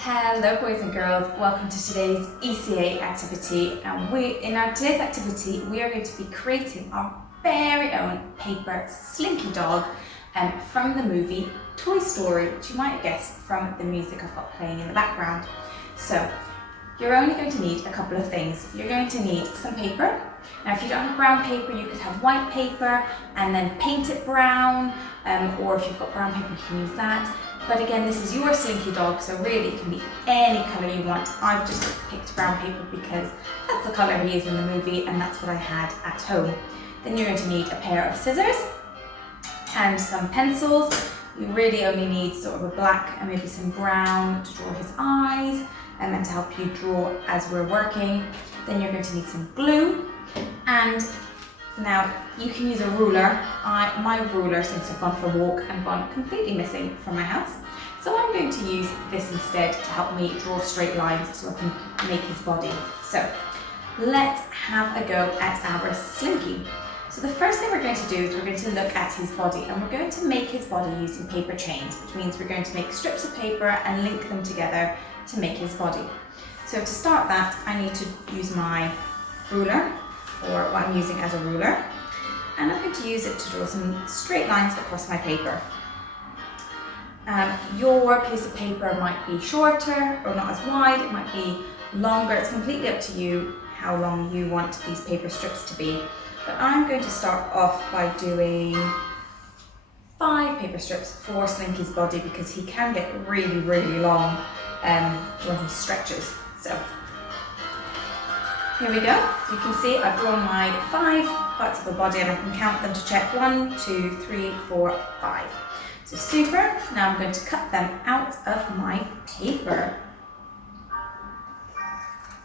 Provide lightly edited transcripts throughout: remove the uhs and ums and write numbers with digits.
Hello boys and girls, welcome to today's ECA activity, and in today's activity we are going to be creating our very own paper Slinky dog from the movie Toy Story, which you might have guessed from the music I've got playing in the background. So you're only going to need a couple of things. You're going to need some paper. Now if you don't have brown paper, you could have white paper and then paint it brown, or if you've got brown paper you can use that. But again, this is your Slinky dog, so really it can be any colour you want. I've just picked brown paper because that's the colour he is in the movie and that's what I had at home. Then you're going to need a pair of scissors and some pencils. You really only need sort of a black and maybe some brown to draw his eyes and then to help you draw as we're working. Then you're going to need some glue, and now you can use a ruler. My ruler, since I've gone for a walk, and gone completely missing from my house. So I'm going to use this instead to help me draw straight lines so I can make his body. So let's have a go at our Slinky. So the first thing we're going to do is we're going to look at his body, and we're going to make his body using paper chains, which means we're going to make strips of paper and link them together to make his body. So to start that, I need to use my ruler, or what I'm using as a ruler, and I'm going to use it to draw some straight lines across my paper. Your piece of paper might be shorter or not as wide, it might be longer. It's completely up to you how long you want these paper strips to be. But I'm going to start off by doing 5 paper strips for Slinky's body because he can get really, really long when he stretches. So here we go. So you can see I've drawn my 5 parts of the body and I can count them to check. 1, 2, 3, 4, 5. So super. Now I'm going to cut them out of my paper.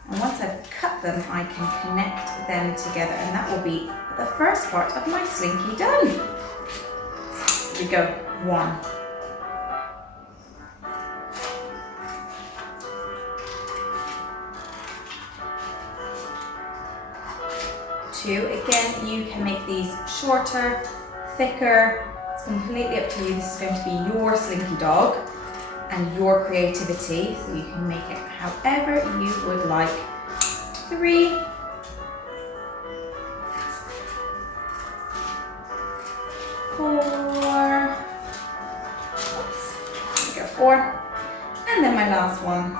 And once I've cut them, I can connect them together, and that will be the first part of my Slinky done. Here we go. 1. 2. Again, you can make these shorter, thicker. It's completely up to you. This is going to be your Slinky dog and your creativity, so you can make it however you would like. 3. 4. Oops. There we go. 4. And then my last one.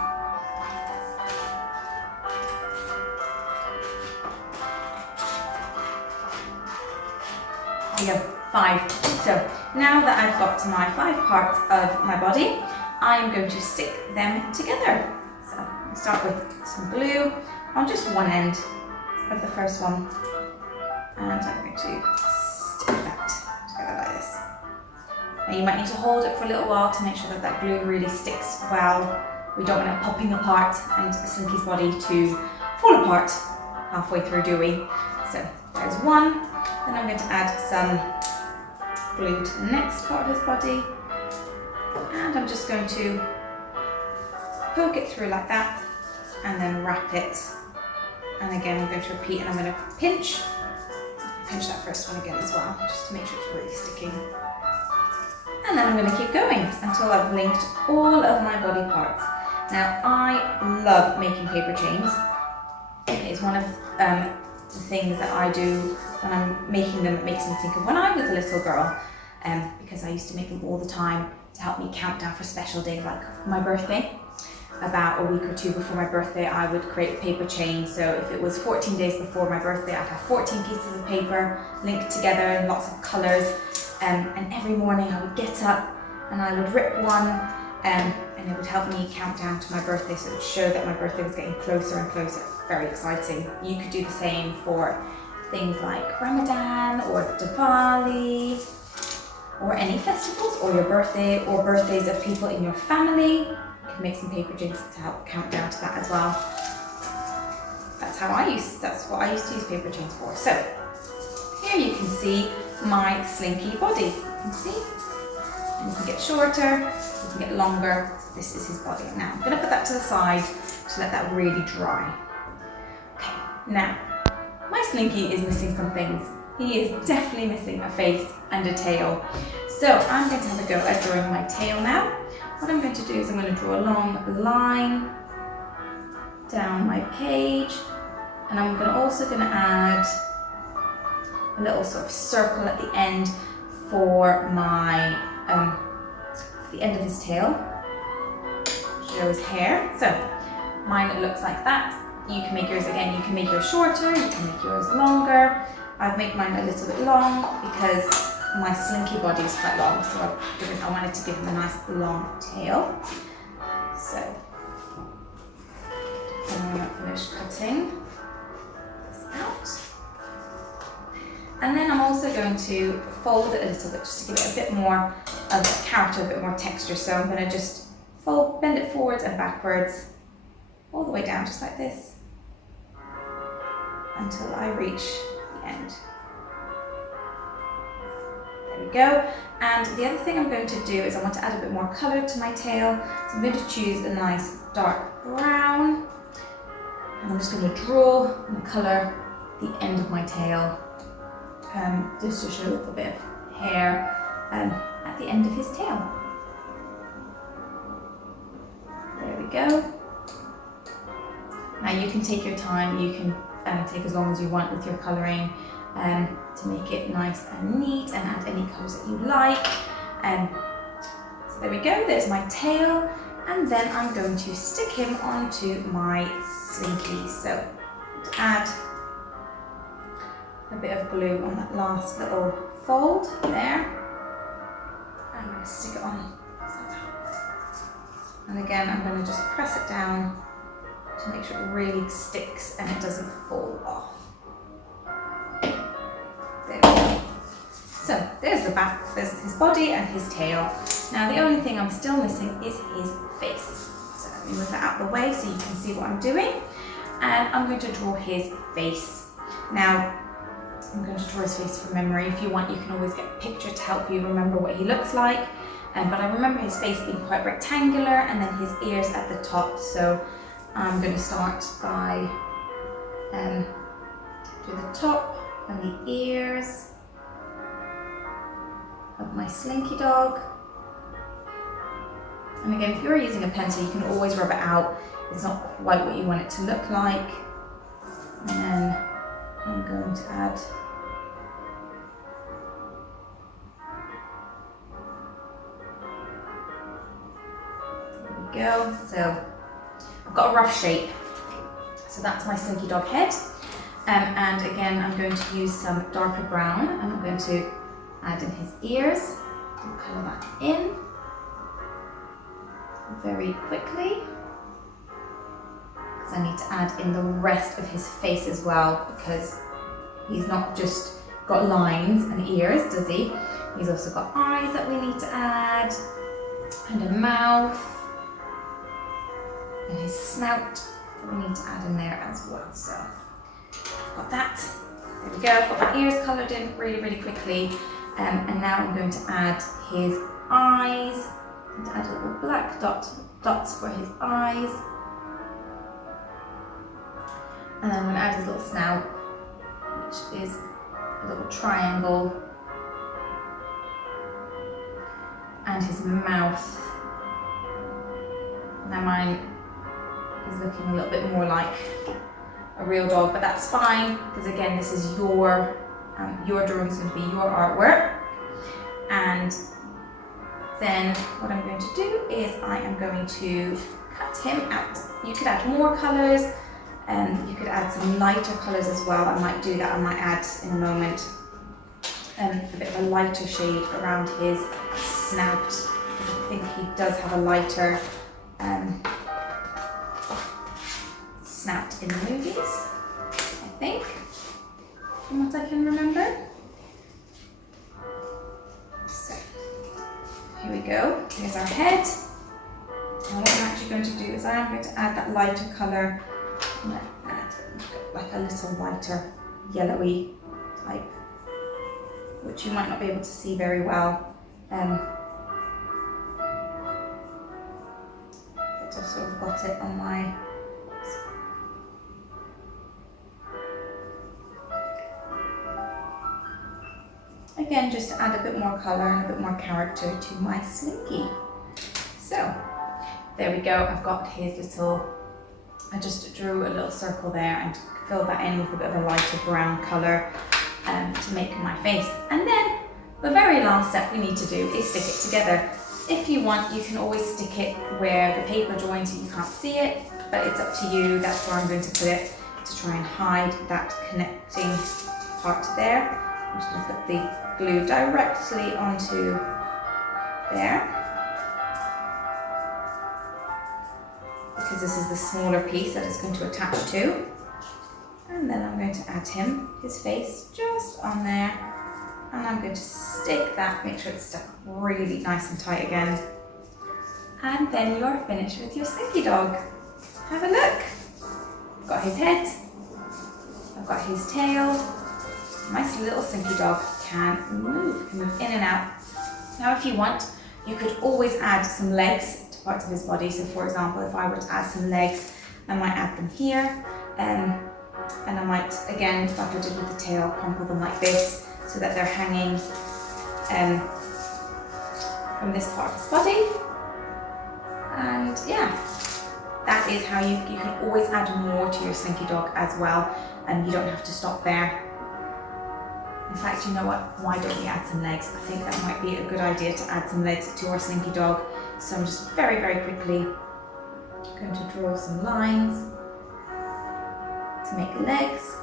There we go. 5. So now that I've got to my 5 parts of my body, I am going to stick them together. So I'm going to start with some glue on just one end of the first one, and I'm going to stick that together like this. Now you might need to hold it for a little while to make sure that that glue really sticks well. We don't want it popping apart and Slinky's body to fall apart halfway through, do we? So there's one. Then I'm going to add some glue to the next part of his body, and I'm just going to poke it through like that and then wrap it. And again I'm going to repeat, and I'm going to pinch that first one again as well, just to make sure it's really sticking. And then I'm going to keep going until I've linked all of my body parts. Now I love making paper chains. It is one of the things that I do when I'm making them. It makes me think of when I was a little girl, because I used to make them all the time to help me count down for special days like my birthday. About a week or 2 before my birthday, I would create a paper chain. So if it was 14 days before my birthday, I'd have 14 pieces of paper linked together in lots of colours, and every morning I would get up and I would rip one, and it would help me count down to my birthday, so it would show that my birthday was getting closer and closer. Very exciting. You could do the same for things like Ramadan or Diwali, or any festivals, or your birthday, or birthdays of people in your family. You can make some paper chains to help count down to that as well. That's what I used to use paper chains for. So here you can see my Slinky body. You can see, and you can get shorter, you can get longer. This is his body. Now I'm going to put that to the side to let that really dry. Okay, now my Slinky is missing some things. He is definitely missing a face and a tail. So I'm going to have a go at drawing my tail now. what I'm going to do is I'm going to draw a long line down my page, and I'm also going to add a little sort of circle at the end for my the end of his tail, show his hair. So mine looks like that. You can make yours again. You can make yours shorter. You can make yours longer. I've made mine a little bit long because my Slinky body is quite long, so I wanted to give him a nice long tail. So I'm not finished cutting this out. And then I'm also going to fold it a little bit just to give it a bit more of character, a bit more texture. So I'm going to just bend it forwards and backwards, all the way down just like this, until I reach the end. There we go. And the other thing I'm going to do is I want to add a bit more colour to my tail. So I'm going to choose a nice dark brown, and I'm just going to draw and colour the end of my tail, just to show a little bit of hair at the end of his tail. There we go. Now you can take your time, you can take as long as you want with your colouring to make it nice and neat, and add any colours that you like. So there we go, there's my tail, and then I'm going to stick him onto my Slinky. So to add a bit of glue on that last little fold there, I'm going to stick it on. And again, I'm going to just press it down to make sure it really sticks and it doesn't fall off. There we go. So there's the back, there's his body and his tail. Now the only thing I'm still missing is his face. So let me move that out of the way so you can see what I'm doing. And I'm going to draw his face. Now I'm going to draw his face from memory. If you want, you can always get a picture to help you remember what he looks like. But I remember his face being quite rectangular, and then his ears at the top. So I'm going to start by do the top and the ears of my Slinky dog. And again, if you're using a pencil, you can always rub it out. It's not quite what you want it to look like. And then I'm going to add go. So I've got a rough shape. So that's my Slinky dog head. And again, I'm going to use some darker brown, and I'm going to add in his ears and colour that in very quickly, because I need to add in the rest of his face as well, because he's not just got lines and ears, does he? He's also got eyes that we need to add, and a mouth, and his snout that we need to add in there as well. So I've got that. There we go. I've got my ears coloured in really, really quickly. And now I'm going to add his eyes. I'm going to add little black dots for his eyes. And then I'm going to add his little snout, which is a little triangle. And his mouth. Now mine is looking a little bit more like a real dog, but that's fine, because again, this is your drawing is going to be your artwork. And then what I'm going to do is I am going to cut him out. You could add more colours, and you could add some lighter colours as well. I might do that. I might add in a moment a bit of a lighter shade around his snout. I think he does have a lighter snout in the movies, I think, from what I can remember. So here we go, here's our head. And what I'm actually going to do is I am going to add that lighter colour. I'm going to add like a little whiter yellowy type, which you might not be able to see very well. But I've sort of got it on my again, just to add a bit more colour and a bit more character to my Slinky. So So there we go, I've got his little, I just drew a little circle there and filled that in with a bit of a lighter brown colour to make my face. And then the very last step we need to do is stick it together. If you want, you can always stick it where the paper joins so you can't see it, but it's up to you. That's where I'm going to put it to try and hide that connecting part there. I'm just going to put the glue directly onto there, because this is the smaller piece that it's going to attach to. And then I'm going to add his face just on there. And I'm going to stick that, make sure it's stuck really nice and tight again. And then you're finished with your Slinky dog. Have a look. I've got his head, I've got his tail. Nice little Slinky dog can move in and out. Now if you want, you could always add some legs to parts of his body. So for example, if I were to add some legs, I might add them here. And I might, again, like I did with the tail, crumple them like this, so that they're hanging from this part of his body. And yeah, that is how you can always add more to your Slinky dog as well, and you don't have to stop there. In fact, you know what, why don't we add some legs? I think that might be a good idea to add some legs to our Slinky dog. So I'm just very, very quickly going to draw some lines to make legs.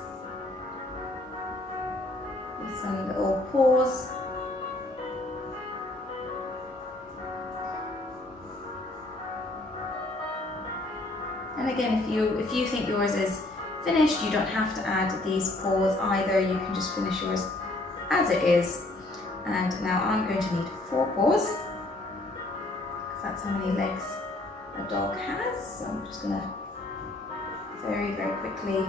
Some little paws. And again, if you think yours is finished, you don't have to add these paws either. You can just finish yours as it is. And now I'm going to need 4 paws, because that's how many legs a dog has. So I'm just going to very, very quickly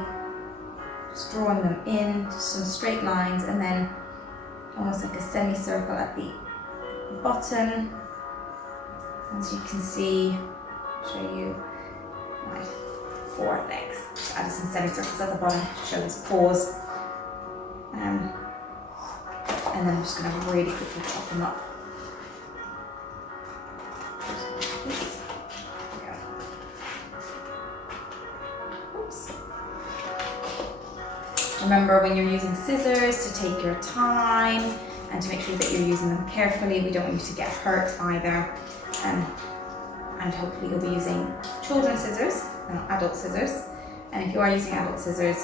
just drawing them in, just some straight lines, and then almost like a semicircle at the bottom. As you can see, I'll show you my 4 legs. So added some semicircles at the bottom to show his paws. And then I'm just going to really quickly chop them up. Remember, when you're using scissors, to take your time and to make sure that you're using them carefully. We don't want you to get hurt either. And hopefully you'll be using children's scissors and not adult scissors. And if you are using adult scissors,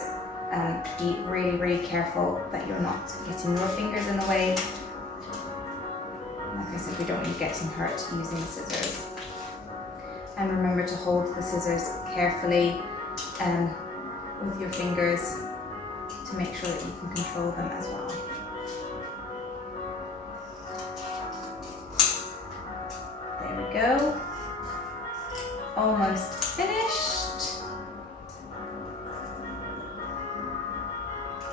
be really, really careful that you're not getting your fingers in the way. Like I said, we don't want you getting hurt using the scissors. And remember to hold the scissors carefully with your fingers, to make sure that you can control them as well. There we go. Almost finished.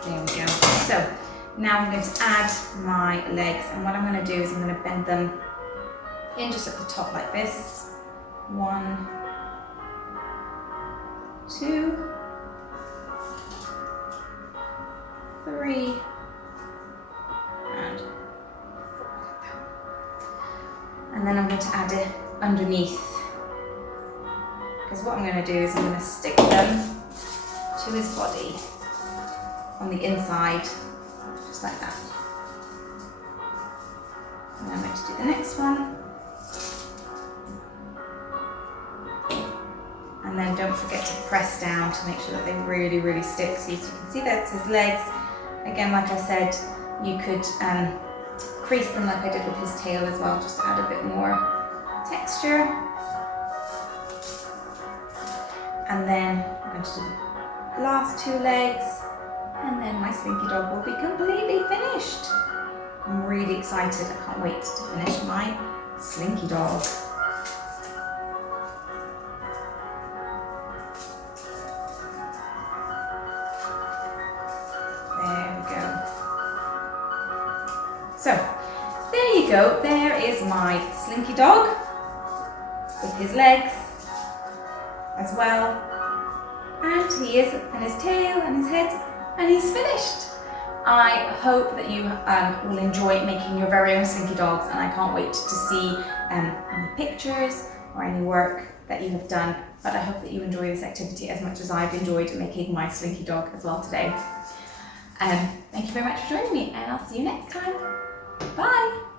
There we go. So now I'm going to add my legs, and what I'm going to do is I'm going to bend them in just at the top like this. 1, 2, 3, and 4. And then I'm going to add it underneath, because what I'm going to do is I'm going to stick them to his body on the inside, just like that. And I'm going to do the next one. And then don't forget to press down to make sure that they really, really stick. So you can see that's his legs. Again, like I said, you could crease them like I did with his tail as well, just to add a bit more texture. And then I'm going to do the last 2 legs, and then my Slinky dog will be completely finished. I'm really excited. I can't wait to finish my Slinky dog. So, there you go, there is my Slinky dog with his legs as well, and he is, and his tail and his head, and he's finished. I hope that you will enjoy making your very own Slinky dogs, and I can't wait to see any pictures or any work that you have done, but I hope that you enjoy this activity as much as I've enjoyed making my Slinky dog as well today. Thank you very much for joining me, and I'll see you next time. Bye!